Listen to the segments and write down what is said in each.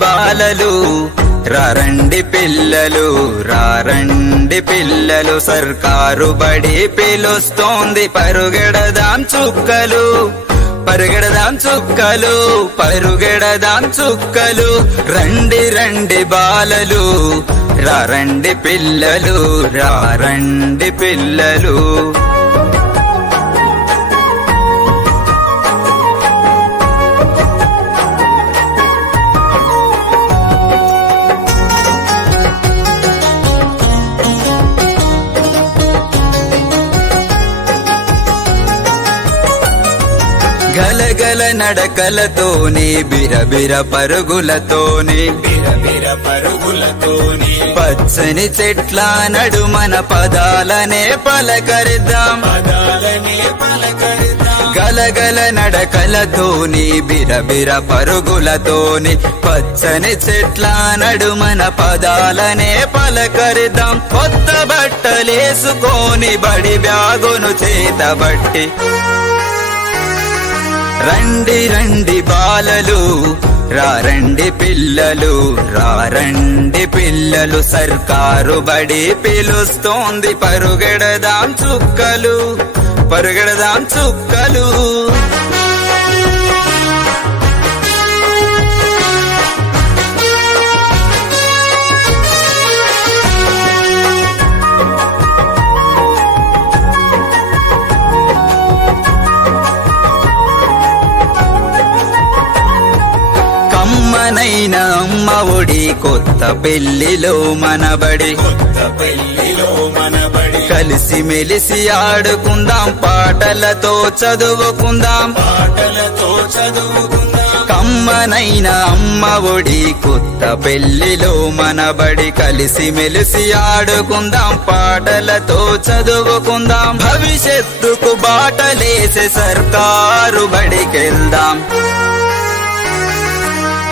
బాలలు రారండి పిల్లలు రారండి పిల్లలు సర్కారు బడి పిలుస్తోంది పరుగెడదాం చుక్కలు పరుగెడదాం చుక్కలు పరుగెడదాం చుక్కలు రండి రండి బాలలు రారండి పిల్లలు రారండి పిల్లలు గలగల నడకలతోని బిరబిర పరుగులతోని పచ్చని చెట్ల నడుమన పదాలనే పలకరిద్దాం గలగల నడకలతోని బిరబిర పరుగులతోని పచ్చని చెట్ల నడుమన పదాలనే పలకరిద్దాం కొత్త బట్టలేసుకొని బడి బ్యాగును చేతబట్టి రండి రండి బాలలు రారండి పిల్లలు రారండి పిల్లలు సర్కారు బడి పిలుస్తోంది పరుగెడదాం చుక్కలు పరుగెడదాం చుక్కలు కమ్మనైన అమ్మ ఒడి కొత్త పెళ్లిలో మనబడి కలిసి మెలిసి ఆడుకుందాం పాటలతో చదువుకుందాం కమ్మనైన అమ్మ ఒడి కొత్త పెళ్లిలో మనబడి కలిసి మెలిసి ఆడుకుందాం పాటలతో చదువుకుందాం భవిష్యత్తుకు బాటలేసే సర్కారు బడికెళ్దాం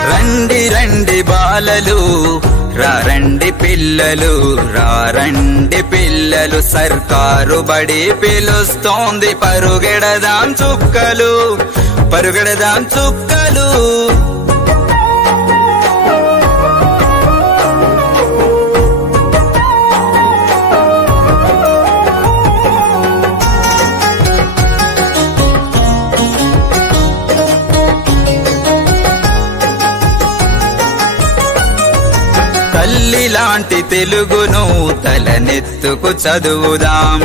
రండి రండి బాలలు రారండి పిల్లలు రారండి పిల్లలు సర్కారు బడి పిలుస్తోంది పరుగెడదాం చుక్కలు పరుగెడదాం చుక్కలు తల్లిలాంటి తెలుగును తలనెత్తుకు చదువుదాం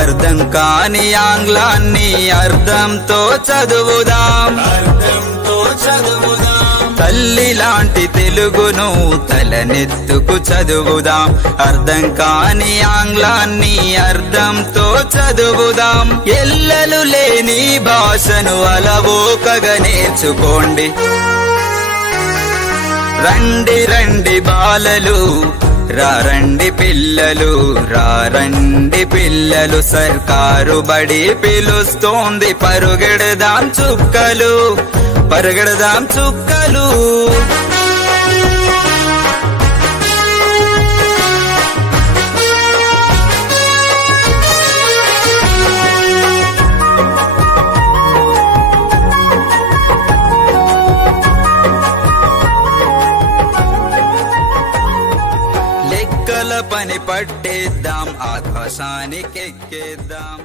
అర్థం కాని ఆంగ్లాన్ని అర్థంతో చదువుదాం తల్లిలాంటి తెలుగును తలనెత్తుకు చదువుదాం అర్థం కాని ఆంగ్లాన్ని అర్థంతో చదువుదాం ఎల్లలు లేని భాషను అలవోకగా నేర్చుకోండి రండి రండి బాలలు రారండి పిల్లలు రారండి పిల్లలు సర్కారు బడి పిలుస్తోంది పరుగెడదాం చుక్కలు పరుగెడదాం చుక్కలు పని పట్టేద్దాం ఆకాశానికెక్కేద్దాం